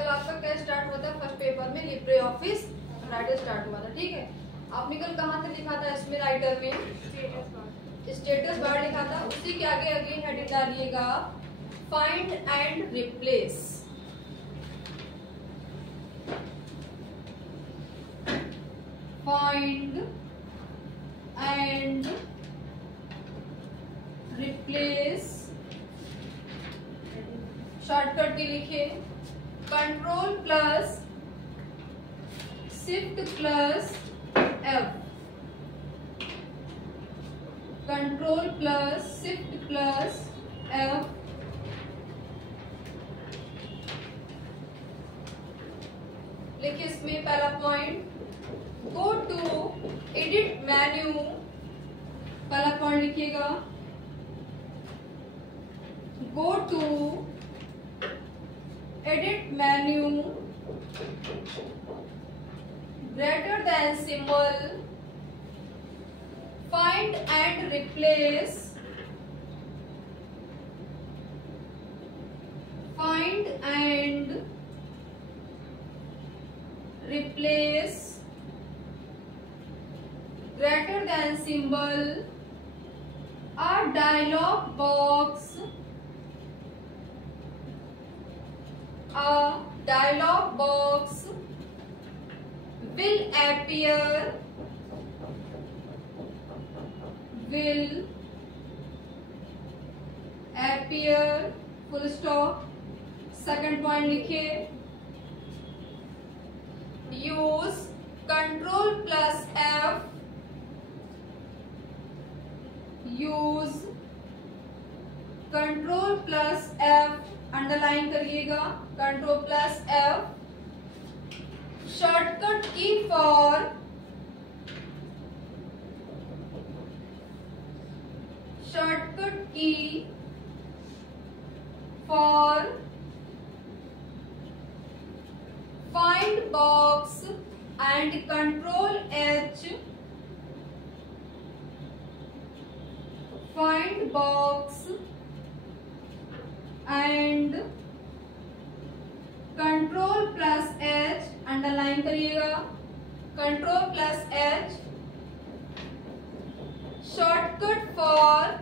कल आपका क्या स्टार्ट हुआ था फर्स्ट पेपर में, लिब्रे ऑफिस राइटर स्टार्ट हुआ था, ठीक है। आपने कल कहाँ तक लिखा था इसमें राइटर में? स्टेटस बार लिखा था। उसी के आगे अगेन हेडिंग डालिएगा find and replace. Find and replace. Shortcut की लिखे control plus shift plus F. Control plus shift plus F. लिखिए इसमें पहला point, go to edit menu. पहला पॉइंट लिखिएगा go to edit menu, greater than symbol, find and replace. Find and replace greater than symbol, a dialog box, a dialog box will appear, full stop। Second point लिखिए use control plus F, use control plus F, underline करिएगा control plus F, shortcut की for find box and control H, find box and control plus H, underline करिएगा control plus H, shortcut for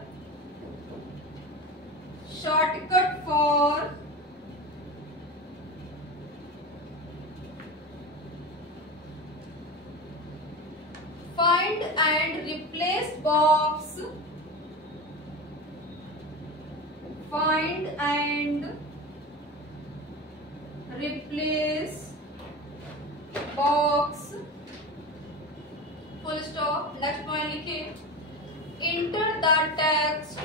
find and replace box, find and replace box, full stop. Next point लिखिए enter the text,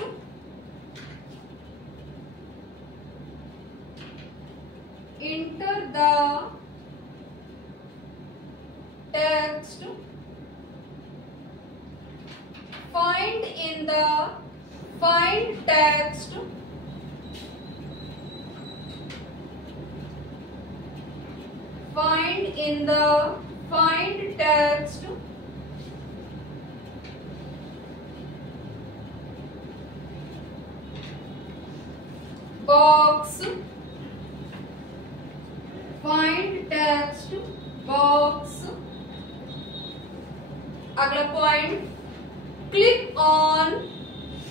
enter the text, find in the find text, find in the find text, box, find text box। अगला point click on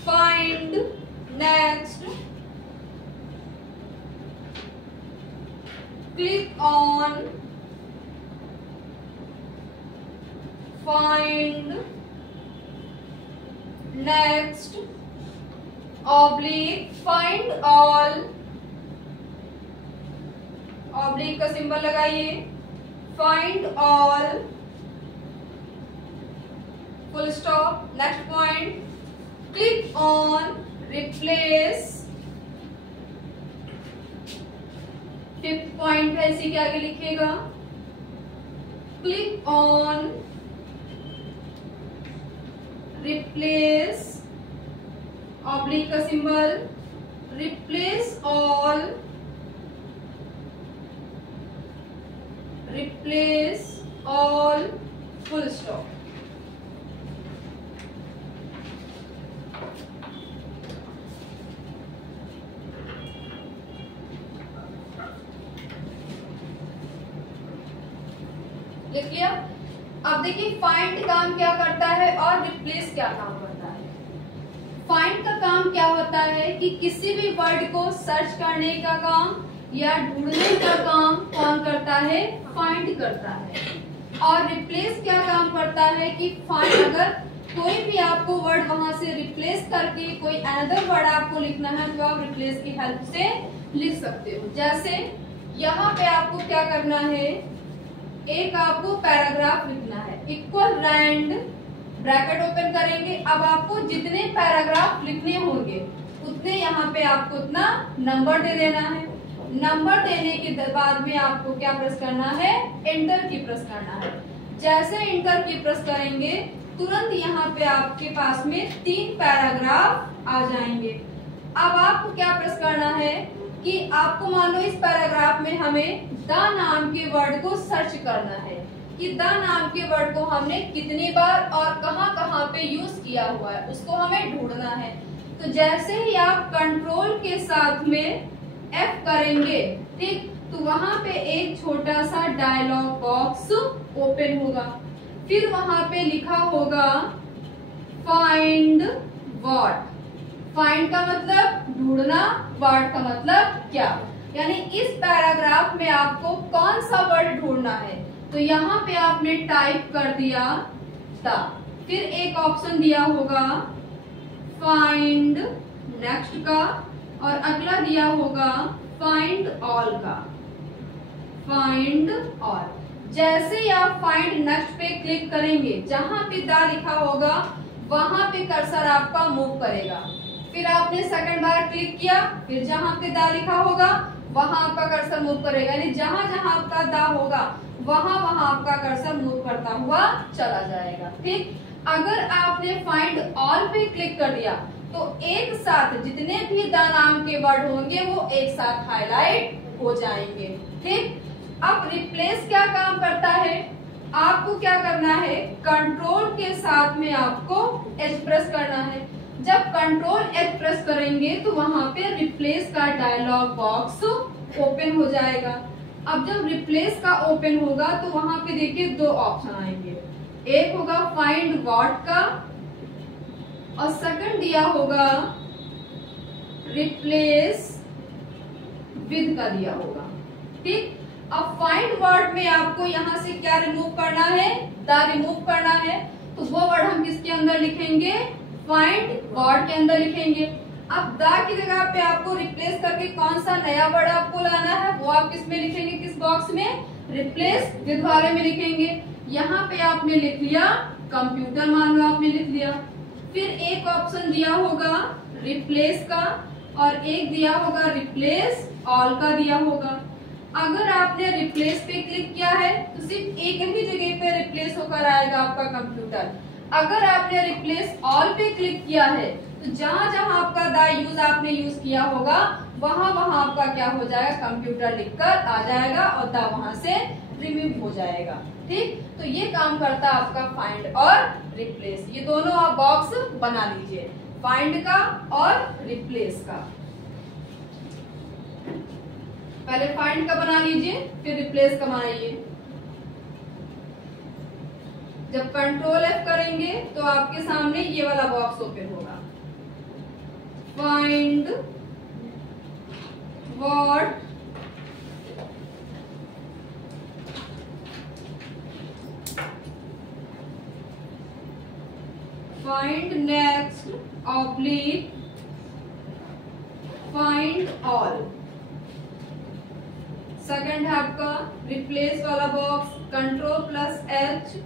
find next, click on find next, oblique find all, oblique का symbol लगाइए find all, full stop। Next point click on replace. Fifth point है इसी के आगे लिखिएगा click on replace, oblique का symbol, replace all, replace all, full stop. लिख लिया। अब देखिए फाइंड काम क्या करता है और रिप्लेस क्या काम करता है। फाइंड का काम क्या होता है कि किसी भी वर्ड को सर्च करने का काम या ढूंढने का काम कौन करता है, फाइंड करता है। और रिप्लेस क्या काम करता है कि फाइंड अगर कोई भी आपको वर्ड वहां से रिप्लेस करके कोई अनदर वर्ड आपको लिखना है तो आप रिप्लेस की हेल्प से लिख सकते हो। जैसे यहाँ पे आपको क्या करना है, एक आपको पैराग्राफ लिखना है, इक्वल रैंड ब्रैकेट ओपन करेंगे। अब आपको जितने पैराग्राफ लिखने होंगे उतने यहाँ पे आपको उतना नंबर दे देना है। नंबर देने के बाद में आपको क्या प्रेस करना है, एंटर की प्रेस करना है। जैसे एंटर की प्रेस करेंगे तुरंत यहाँ पे आपके पास में 3 पैराग्राफ आ जाएंगे। अब आपको क्या प्रेस करना है कि आपको मान लो इस पैराग्राफ में हमें द नाम के वर्ड को सर्च करना है कि द नाम के वर्ड को हमने कितनी बार और कहां कहां पे यूज किया हुआ है, उसको हमें ढूंढना है। तो जैसे ही आप कंट्रोल के साथ में F करेंगे, ठीक, तो वहां पे एक छोटा सा डायलॉग बॉक्स ओपन होगा। फिर वहां पे लिखा होगा फाइंड व्हाट। फाइंड का मतलब ढूंढना, व्हाट का मतलब क्या, यानी इस पैराग्राफ में आपको कौन सा वर्ड ढूंढना है। तो यहाँ पे आपने टाइप कर दिया द, फिर एक ऑप्शन दिया होगा फाइंड नेक्स्ट का, और अगला दिया होगा फाइंड ऑल का, फाइंड ऑल। जैसे ही आप फाइंड नेक्स्ट पे क्लिक करेंगे, जहां पे द लिखा होगा वहां पे कर्सर आपका मूव करेगा। फिर आपने सेकंड बार क्लिक किया, फिर जहां पे द लिखा होगा वहां आपका कर्सर मूव करेगा, यानी जहां जहां आपका द होगा वहां वहां आपका कर्सर मूव करता हुआ चला जाएगा। ठीक, अगर आपने फाइंड ऑल पे क्लिक कर दिया तो एक साथ जितने भी द नाम के वर्ड होंगे वो एक साथ हाईलाइट हो जाएंगे। ठीक, अब रिप्लेस क्या काम करता है, आपको क्या करना है, कंट्रोल के साथ में आपको H प्रेस करना है। जब कंट्रोल H प्रेस करेंगे तो वहां पे रिप्लेस का डायलॉग बॉक्स ओपन हो जाएगा। अब जब रिप्लेस का ओपन होगा तो वहां पे देखिए 2 ऑप्शन आएंगे, एक होगा फाइंड व्हाट का और सेकंड दिया होगा रिप्लेस विद का दिया होगा। ठीक, अब फाइंड वर्ड में आपको यहाँ से क्या रिमूव करना है, द रिमूव करना है। तो वो वर्ड हम किसके अंदर लिखेंगे, फाइंड वर्ड के अंदर लिखेंगे। अब द की जगह पे आपको रिप्लेस करके कौन सा नया वर्ड आपको लाना है वो आप किस में लिखेंगे, किस बॉक्स में, रिप्लेस विद वाले में लिखेंगे। यहाँ पे आपने लिख लिया कंप्यूटर, मान लो आपने लिख लिया। फिर एक ऑप्शन दिया होगा रिप्लेस का और एक दिया होगा रिप्लेस ऑल का दिया होगा। अगर आपने रिप्लेस पे क्लिक किया है तो सिर्फ एक ही जगह पे रिप्लेस होकर आएगा आपका कंप्यूटर। अगर आपने रिप्लेस ऑल पे क्लिक किया है तो जहां जहां आपका द यूज आपने यूज किया होगा वहां वहां आपका क्या हो जाएगा, कंप्यूटर लिखकर आ जाएगा और द वहां से रिमूव हो जाएगा। ठीक, तो ये काम करता है आपका फाइंड और रिप्लेस। ये दोनों आप बॉक्स बना लीजिए, फाइंड का और रिप्लेस का। पहले फाइंड का बना लीजिए फिर रिप्लेस का बनाइए। जब कंट्रोल F करेंगे तो आपके सामने ये वाला बॉक्स ओपन होगा, find what find next oblique find all. Second है आपका रिप्लेस वाला box, control plus H,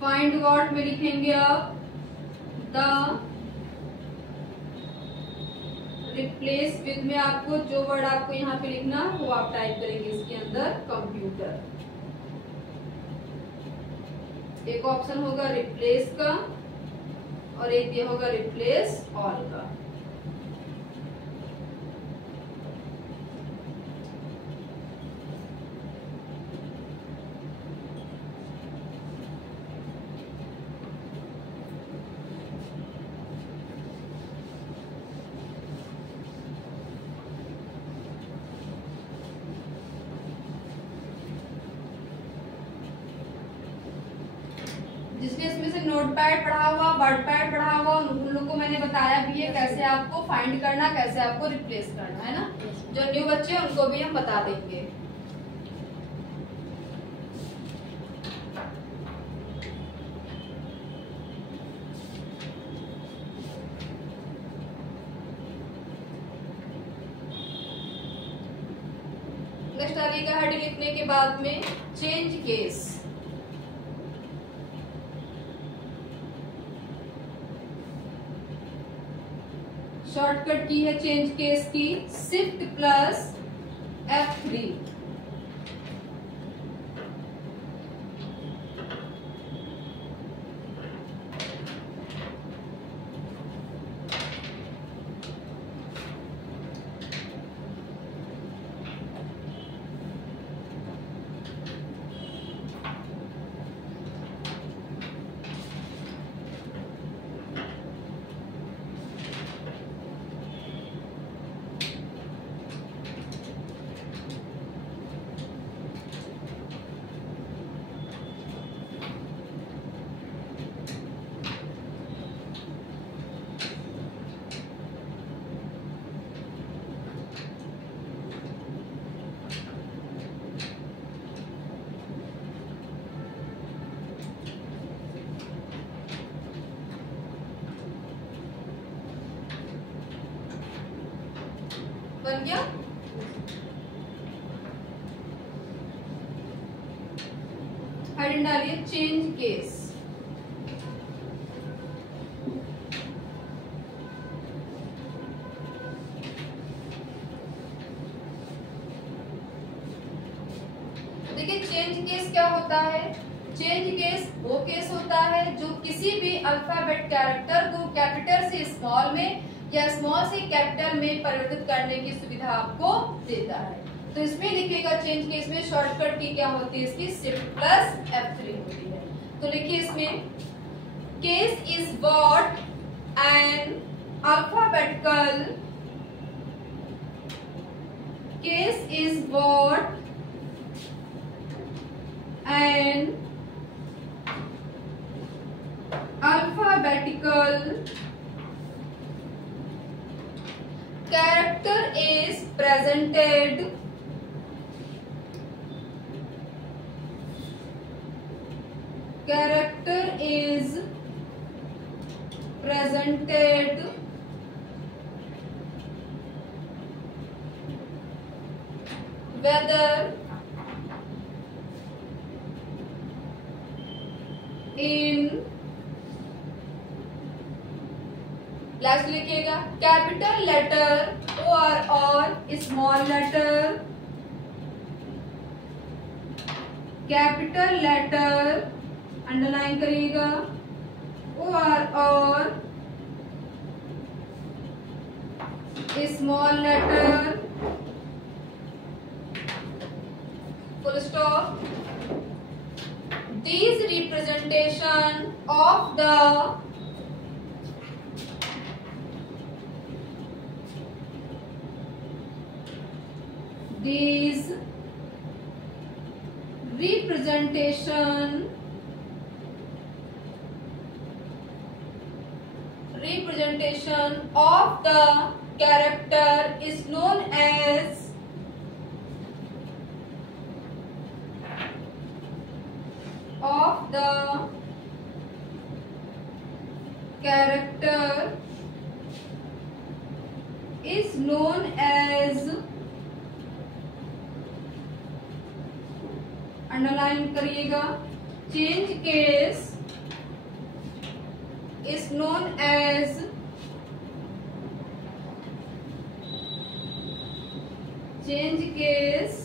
find what में लिखेंगे आप द, रिप्लेस विद में आपको जो वर्ड आपको यहाँ पे लिखना है वो आप टाइप करेंगे इसके अंदर कंप्यूटर। एक ऑप्शन होगा रिप्लेस का और एक दिया होगा रिप्लेस ऑल का। जिसने इसमें से नोटपैड पढ़ा हुआ, वर्डपैड पढ़ा हुआ, उन लोग को मैंने बताया भी है कैसे आपको फाइंड करना, कैसे आपको रिप्लेस करना है ना। जो न्यू बच्चे हैं उनको भी हम बता देंगे। नेक्स्ट तरीका हेडिंग लिखने के बाद में चेंज केस। शॉर्टकट की है चेंज केस की शिफ्ट प्लस F3। बन गया। हेडिंग डालिए चेंज केस। देखिए चेंज केस क्या होता है। चेंज केस वो केस होता है जो किसी भी अल्फाबेट कैरेक्टर को कैपिटल से स्मॉल में या स्मॉल से कैपिटल में परिवर्तित करने की सुविधा आपको देता है। तो इसमें लिखिएगा चेंज केस में शॉर्टकट की क्या होती है, इसकी शिफ्ट प्लस F3 होती है। तो लिखिए इसमें case is what an alphabetical case is what an alphabetical character is presented whether in last लिखिएगा कैपिटल लेटर और small letter, capital letter underline करिएगा और small letter full stop. These representation of the these representation of the character is known as underline करिएगा change case is known as change case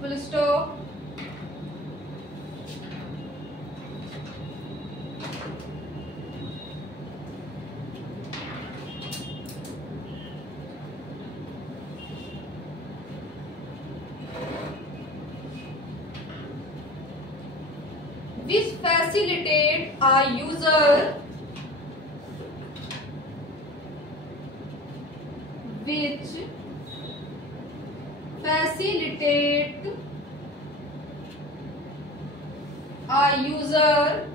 full stop। which facilitate a user a user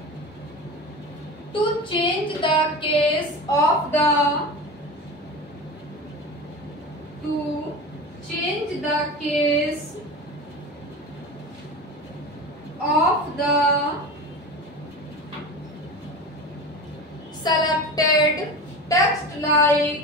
to change the case of the selected text like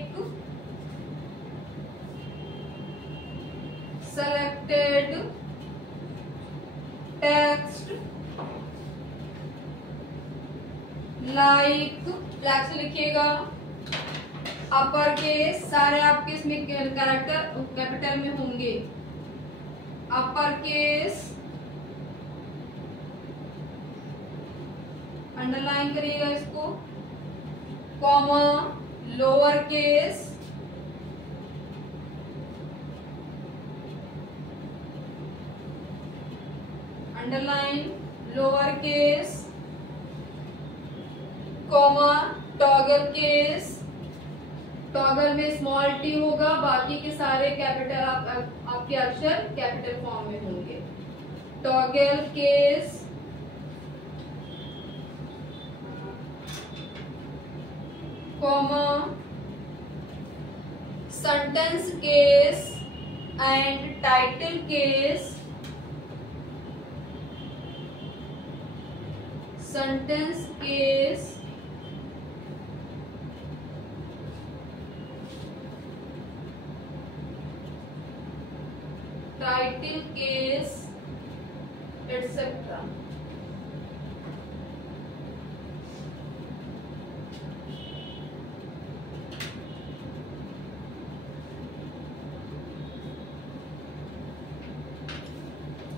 black से लिखिएगा। Upper case सारे आपके इसमें character capital में होंगे। Upper case underline करिएगा इसको, comma lower case underline lower case, comma toggle case, toggle में स्मॉल टी होगा, बाकी के सारे कैपिटल आपके अक्षर कैपिटल फॉर्म में होंगे। Toggle case, comma sentence case and title case, sentence case title case etcetera.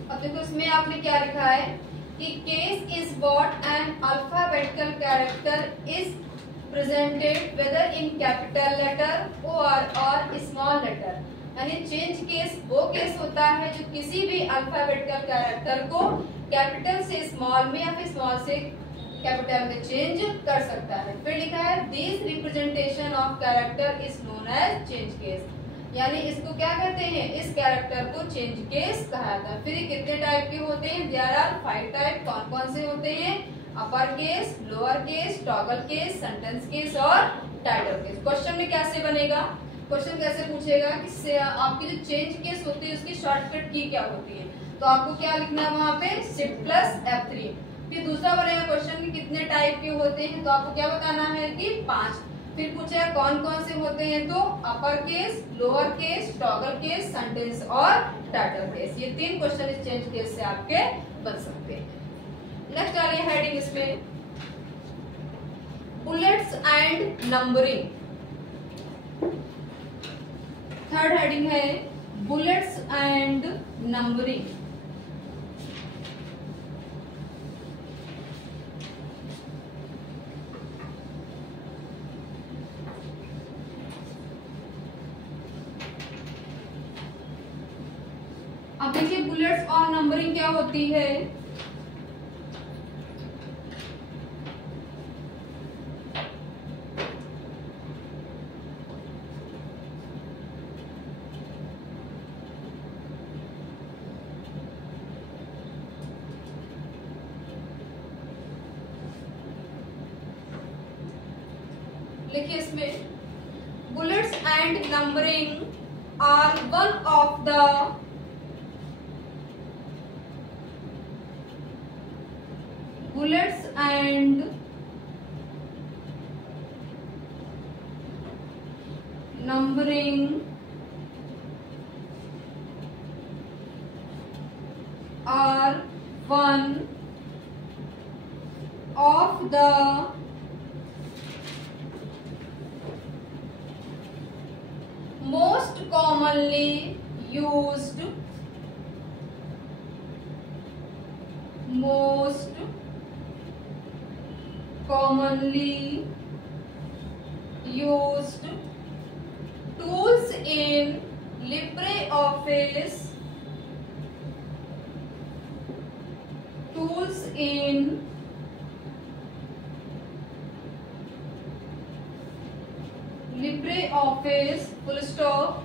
अब देखो इसमें आपने क्या लिखा है कि case is what an alphabetical character is presented whether in capital letter और स्मॉल लेटर। यानी चेंज केस वो केस होता है जो किसी भी अल्फाबेटिकल कैरेक्टर को कैपिटल से स्मॉल में या फिर स्मॉल से कैपिटल में चेंज कर सकता है। फिर लिखा है this representation of character is known as change case. यानी इसको क्या कहते हैं, इस कैरेक्टर को चेंज केस कहा जाता है। फिर ये कितने टाइप के होते हैं, देयर आर 5 टाइप। कौन कौन से होते हैं, upper case, lower case, toggle case, sentence case और टाइटल केस। क्वेश्चन में कैसे बनेगा, क्वेश्चन कैसे पूछेगा कि आपकी जो चेंज केस होती है उसकी शॉर्टकट की क्या होती है, तो आपको क्या लिखना है वहां पे शिफ्ट प्लस F3। फिर दूसरा बनेगा क्वेश्चन कि कितने टाइप के होते हैं, तो आपको क्या बताना है कि 5। फिर पूछेगा कौन कौन से होते हैं, तो upper case, lower case, toggle case, sentence और टाइटल केस। ये 3 क्वेश्चन इस चेंज केस से आपके बन सकते हैं। नेक्स्ट आ रही है हेडिंग इसमें bullets and numbering. Third heading है बुलेट्स एंड नंबरिंग। अब देखिए बुलेट्स और नंबरिंग क्या होती है। देखिए इसमें bullets and numbering are one of the bullets and numbering are one of the most commonly used tools in LibreOffice full stop.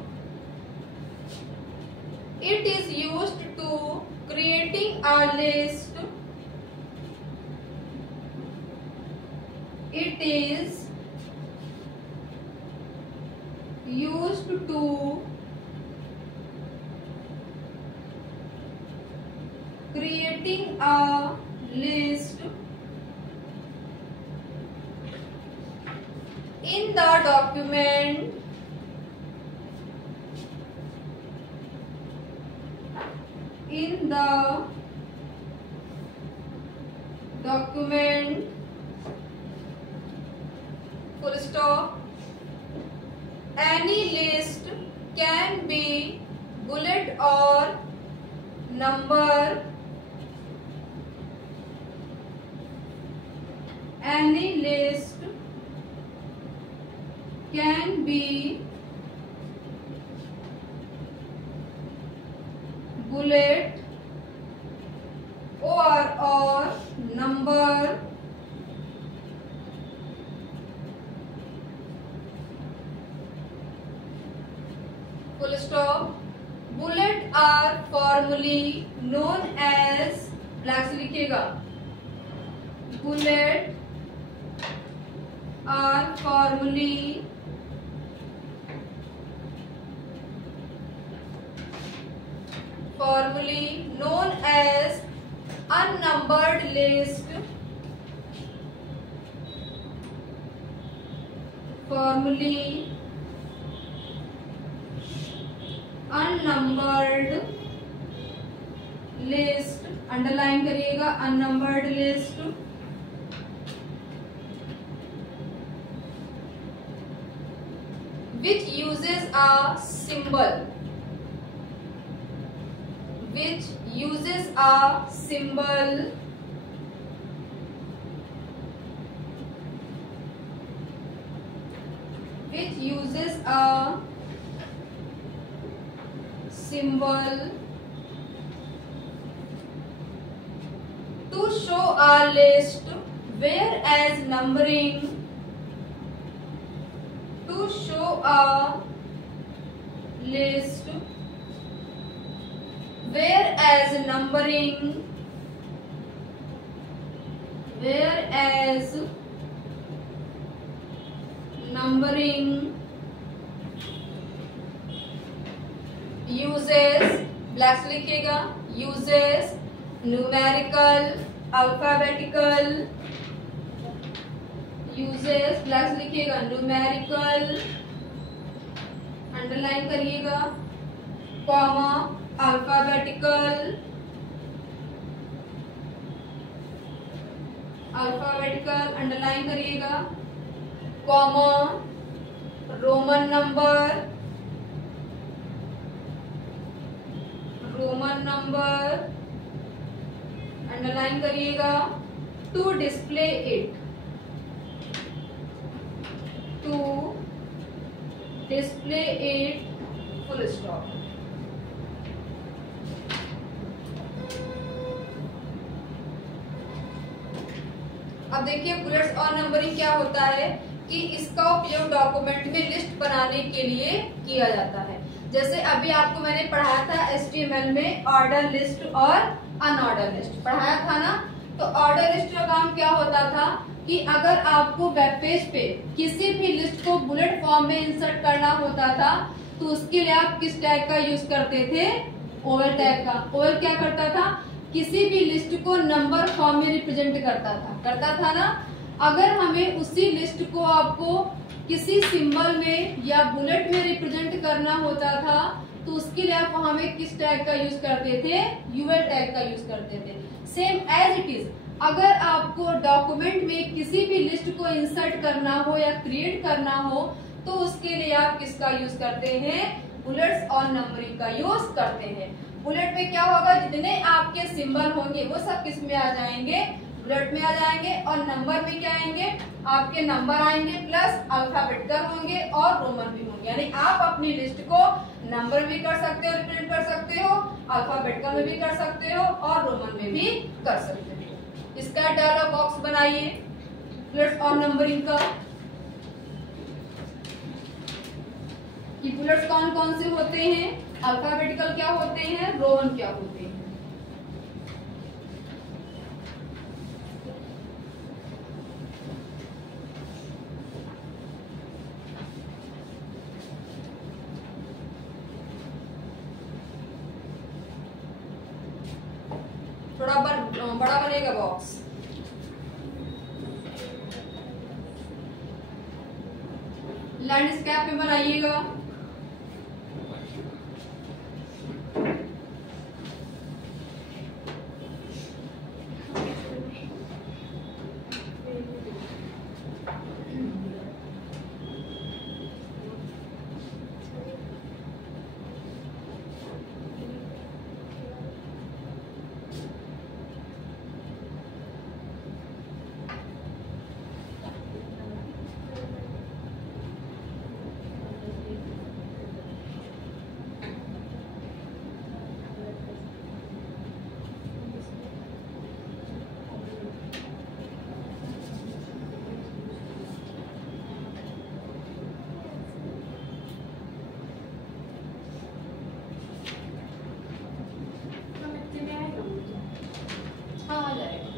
It is used to creating a list It is used to creating a list in the document full stop. Any list can be bullet or number. Any list can be bullet or number. Full stop. Bullet are formally known as, black से लिखिएगा, bullet are formally known as unnumbered list. Formally unnumbered list, underline करिएगा, unnumbered list. Which uses a symbol. Which uses a symbol. Which uses a symbol to show a list, whereas numbering to show a list, whereas numbering uses, black से लिखिएगा, uses numerical, alphabetical, uses, black से लिखिएगा, numerical, underline करिएगा, comma, alphabetical, underline करिएगा, comma, Roman number, underline करिएगा, to display it, full stop. अब देखिए bullets और नंबरिंग क्या होता है कि इसका उपयोग डॉक्यूमेंट में लिस्ट बनाने के लिए किया जाता है. जैसे अभी आपको मैंने पढ़ाया था HTML में ऑर्डर लिस्ट और अनऑर्डर लिस्ट पढ़ाया था ना. तो ऑर्डर लिस्ट का काम क्या होता था कि अगर आपको वेब पेज पे किसी भी लिस्ट को बुलेट फॉर्म में इंसर्ट करना होता था तो उसके लिए आप किस टैग का यूज करते थे, ओएल टैग का. ओएल क्या करता था, किसी भी लिस्ट को नंबर फॉर्म में रिप्रेजेंट करता था ना. अगर हमें उसी लिस्ट को आपको किसी सिंबल में या बुलेट में रिप्रेजेंट करना होता था तो उसके लिए आप वहां में किस टैग का यूज करते थे, यूएल टैग का यूज करते थे. सेम एज इट इज अगर आपको डॉक्यूमेंट में किसी भी लिस्ट को इंसर्ट करना हो या क्रिएट करना हो तो उसके लिए आप किसका यूज करते हैं, बुलेट्स और नंबरिंग का यूज करते हैं. बुलेट में क्या होगा, जितने आपके सिंबल होंगे वो सब किस में आ जाएंगे, बुलेट में आ जाएंगे. और नंबर में क्या आएंगे, आपके नंबर आएंगे प्लस अल्फाबेटिकल होंगे और रोमन भी होंगे. यानी आप अपनी लिस्ट को नंबर भी कर सकते हो, रिप्रेजेंट कर सकते हो, अल्फाबेटिकल में भी कर सकते हो और रोमन में भी कर सकते हो. इसका डायलॉग बॉक्स बनाइए बुलेट्स और नंबरिंग का कि बुलेट्स कौन कौन से होते हैं, अल्फाबेटिकल क्या होते हैं, रोमन क्या होते हैं. बड़ा बनेगा बॉक्स। लैंडस्केप में बनाइएगा। हाँ आ जाएगा।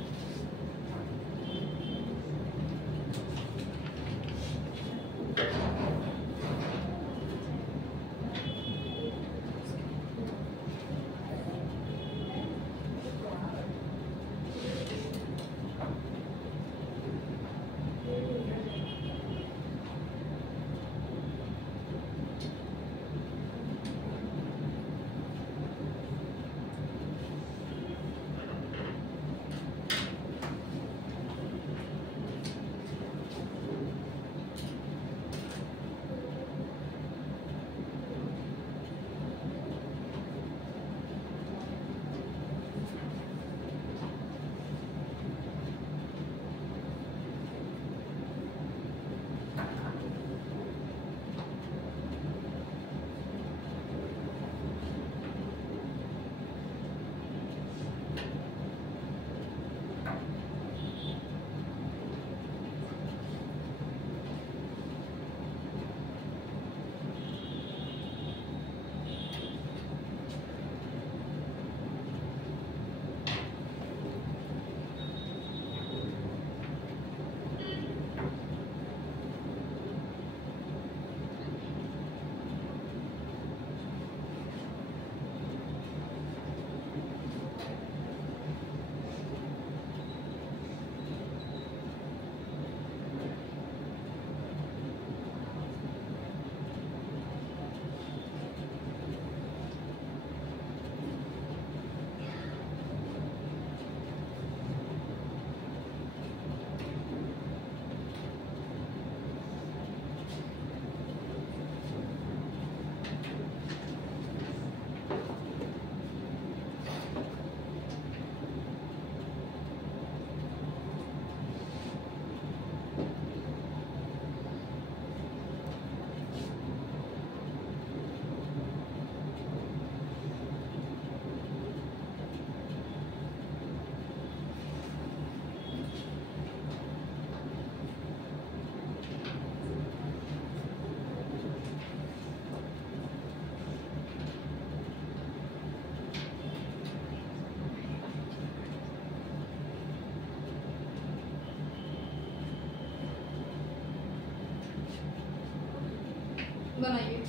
बनाइए।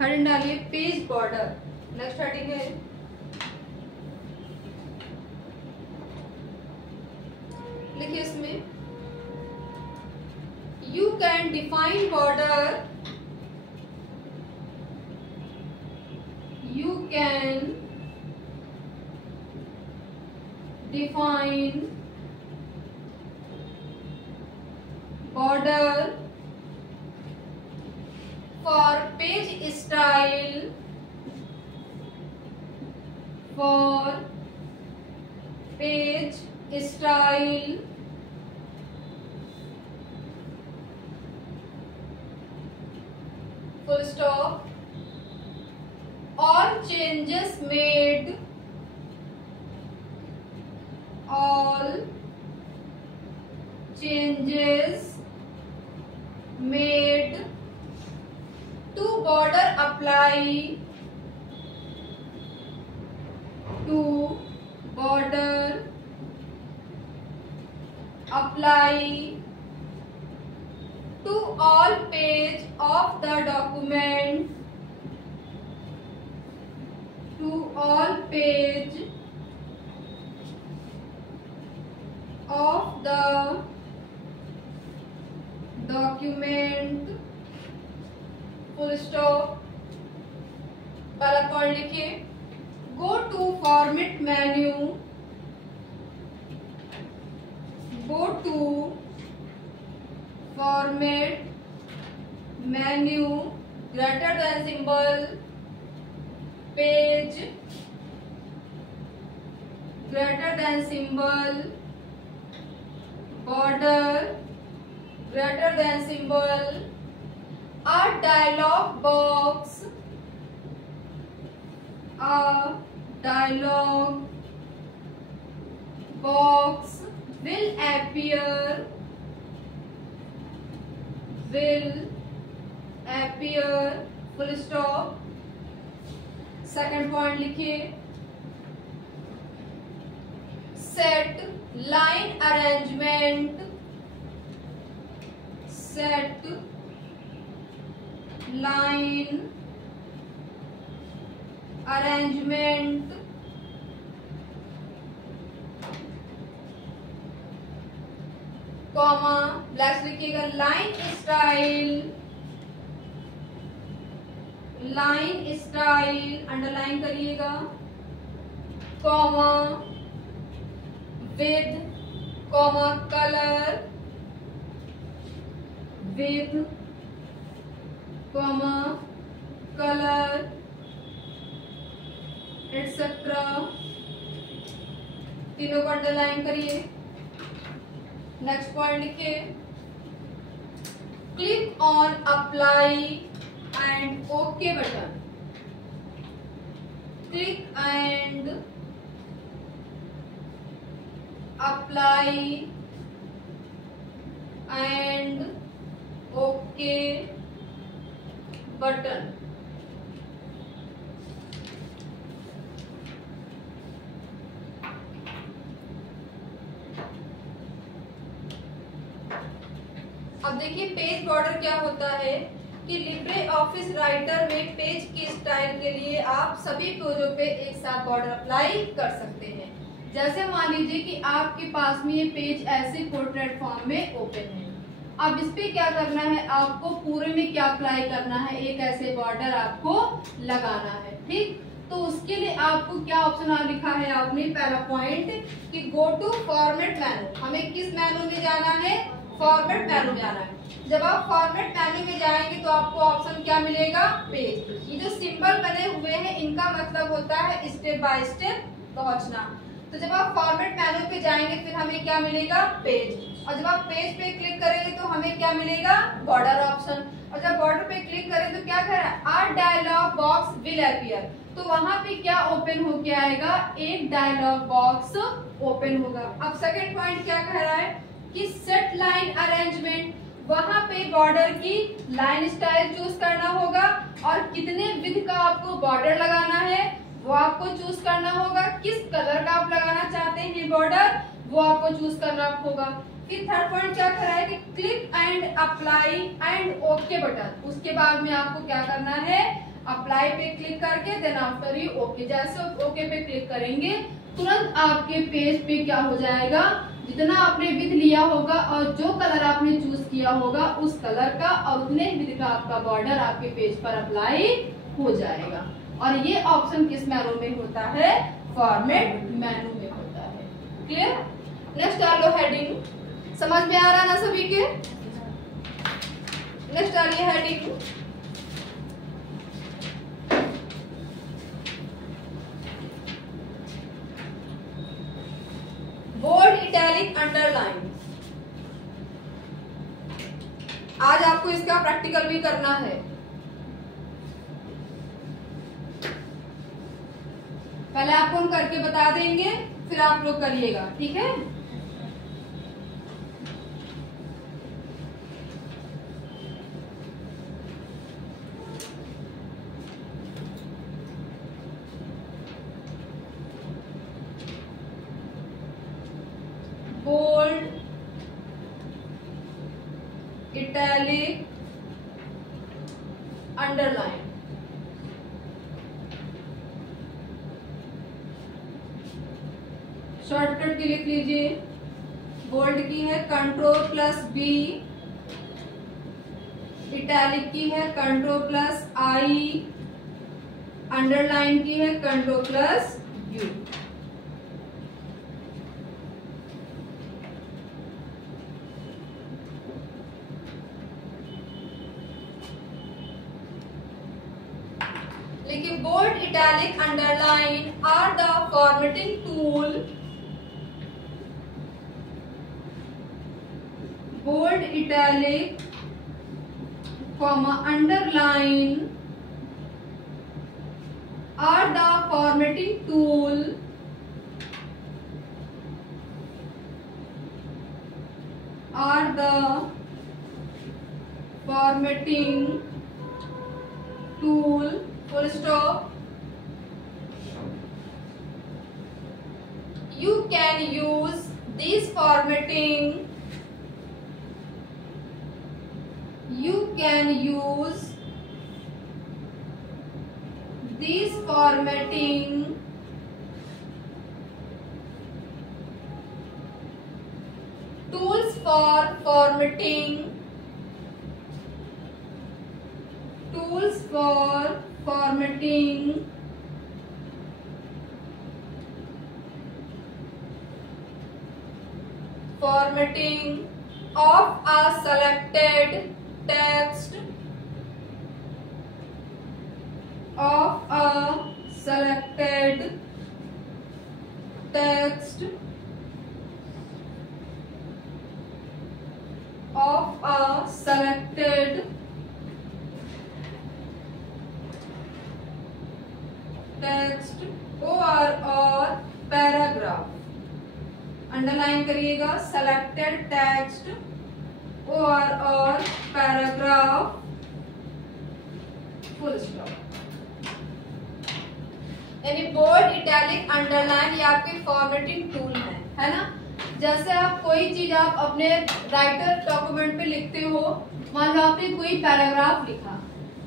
हेडिंग डालिए पेज बॉर्डर। नेक्स्ट हेडिंग है लिखिए इसमें you can define border, you can define border for page style, for page style full stop, all changes made all changes made to border apply to border apply to all page of the document, to all page of the document, full stop। पहला point लिखिए, go to format menu, go to format menu, greater than symbol, page, greater than symbol, border, greater than symbol, a dialog box, a dialog box will appear, full stop। Second point लिखिए, set line arrangement, set line arrangement, comma blanks लिखिएगा, line style underline करिएगा, comma with, comma colour, with, comma colour, et cetera, तीनों को underline करिए। Next point लिखिए, click on apply and okay button, click and apply and okay button. अब देखिए page border क्या होता है कि लिब्रे ऑफिस राइटर में पेज की स्टाइल के लिए आप सभी पेजों पे एक साथ बॉर्डर अप्लाई कर सकते हैं। जैसे मान लीजिए कि आपके पास में ये पेज ऐसे पोर्ट्रेट फॉर्म में ओपन है, अब इस पे क्या करना है, आपको पूरे में क्या अप्लाई करना है, एक ऐसे बॉर्डर आपको लगाना है। ठीक, तो उसके लिए आपको क्या ऑप्शन लिखा है आपने, पहला पॉइंट कि गो टू फॉर्मेट मेनू, हमें किस मेनू में जाना है, फॉर्मेट मेनू जाना है। जब आप फॉर्मेट मेनू में जाएंगे तो आपको ऑप्शन क्या मिलेगा, पेज। ये जो सिंबल बने हुए हैं इनका मतलब होता है स्टेप बाय स्टेप पहुंचना। तो जब आप फॉर्मेट मेनू पे जाएंगे फिर हमें क्या मिलेगा, पेज। और जब आप पेज पे क्लिक करेंगे तो हमें क्या मिलेगा, बॉर्डर ऑप्शन। और जब बॉर्डर पे क्लिक करें तो क्या कर रहा है, आ डायलॉग बॉक्स विल अपीयर, तो वहां पे क्या ओपन होके आएगा, एक डायलॉग बॉक्स ओपन होगा। अब सेकंड पॉइंट क्या कह रहा है कि सेट लाइन अरेंजमेंट, वहां पे बॉर्डर की लाइन स्टाइल चूज करना होगा और कितने विड्थ का आपको बॉर्डर लगाना है वो आपको चूज करना होगा। किस कलर का आप लगाना चाहते हैं बॉर्डर वो आपको चूज करना होगा। फिर थर्ड पॉइंट क्या कर रहा है कि click and apply and okay button, उसके बाद में आपको क्या करना है, अप्लाई पे क्लिक करके देन आफ्टर यू ओके, जैसे ओके पे क्लिक करेंगे तुरंत आपके पेज पे क्या हो जाएगा, जितना आपने विड्थ लिया होगा और जो कलर आपने चूज किया होगा उस कलर का और उतने विड्थ का आपका बॉर्डर आपके पेज पर अप्लाई हो जाएगा। और ये ऑप्शन किस मेनू में होता है, फॉर्मेट मेनू में होता है। क्लियर। नेक्स्ट डाल लो हेडिंग, समझ में आ रहा ना सभी के। नेक्स्ट डालिए हेडिंग, बोल्ड इटैलिक अंडरलाइन। आज आपको इसका प्रैक्टिकल भी करना है। पहले आपको हम करके बता देंगे, फिर आप लोग करिएगा, ठीक है। Bold, italic, underline. शॉर्टकट की लिख लीजिए। बोल्ड की है Ctrl+B, इटैलिक की है Ctrl+I, अंडरलाइन की है Ctrl+U। देखिए, bold, italic, underline are the formatting tool. Bold, italic, underline are the formatting tool full stop. You can use these formatting tools for formatting of a selected text or paragraph। Underline करिएगा, selected text और paragraph, full stop. यानी bold, italic, underline ये आपके formatting tool है ना। जैसे आप कोई चीज आप अपने राइटर डॉक्यूमेंट पे लिखते हो, मान लो आपने कोई पैराग्राफ लिखा,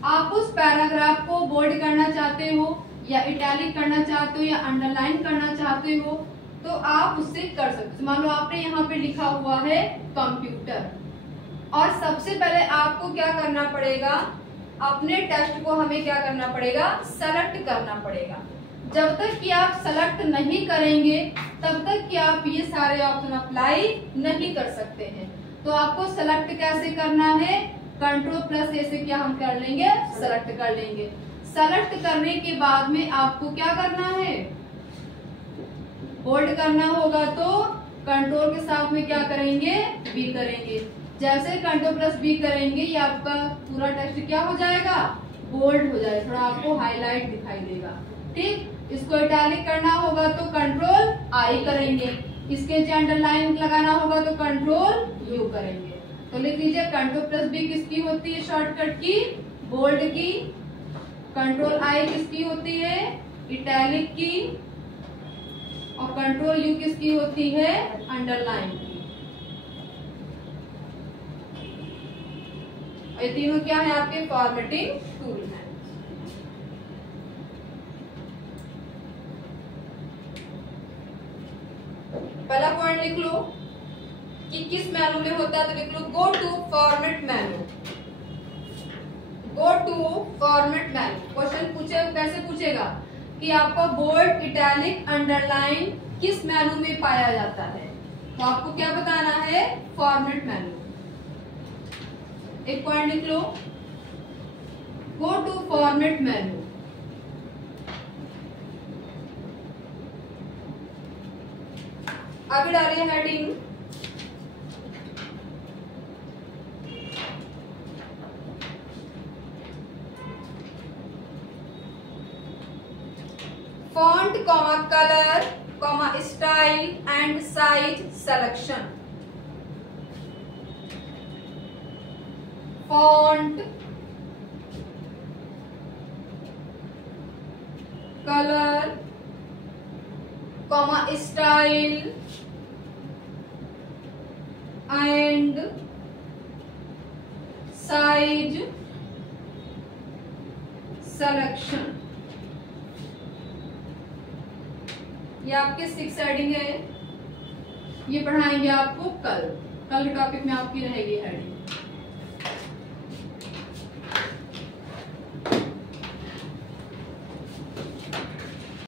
आप उस पैराग्राफ को बोल्ड करना चाहते हो या इटैलिक करना चाहते हो या अंडरलाइन करना चाहते हो, तो आप उससे कर सकते हो। मान लो आपने यहाँ पे लिखा हुआ है कंप्यूटर, और सबसे पहले आपको क्या करना पड़ेगा, अपने टेक्स्ट को हमें क्या करना पड़ेगा, सेलेक्ट करना पड़ेगा। जब तक कि आप सेलेक्ट नहीं करेंगे तब तक कि आप ये सारे ऑप्शन अप्लाई नहीं कर सकते हैं। तो आपको सेलेक्ट कैसे करना है, Ctrl+A से क्या हम कर लेंगे, सेलेक्ट कर लेंगे। सेलेक्ट करने के बाद में आपको क्या करना है, बोल्ड करना होगा तो कंट्रोल के साथ में क्या करेंगे, B करेंगे। जैसे Ctrl+B करेंगे ये आपका पूरा टेक्स्ट क्या हो जाएगा, बोल्ड हो जाएगा, थोड़ा आपको हाईलाइट दिखाई देगा, ठीक। इसको इटैलिक करना होगा तो Ctrl+I करेंगे, इसके जो अंडरलाइन लगाना होगा तो Ctrl+U करेंगे। तो लिख लीजिए Ctrl+B किसकी होती है, शॉर्टकट की, बोल्ड की। Ctrl+I किसकी होती है, इटैलिक की। और Ctrl+U किसकी होती है, अंडरलाइन की। और ये तीनों क्या है, आपके फॉर्मेटिंग टूल है। पहला पॉइंट लिख लो कि किस मेनू में होता है, तो लिख लो go to format menu. Go to format menu. Question पूछे, कैसे पूछेगा कि आपका बोल्ड, इटैलिक, अंडरलाइन किस मेनू में पाया जाता है, तो आपको क्या बताना है, फॉर्मेट मेनू। एक पॉइंट लिख लो, गो टू फॉर्मेट मेनू। आगे डालिए heading, font comma colour comma style and size selection. Font colour comma style and size selection. ये आपके 6 हेडिंग है, ये पढ़ाएंगे आपको कल के टॉपिक में आपकी रहेगी हेडिंग।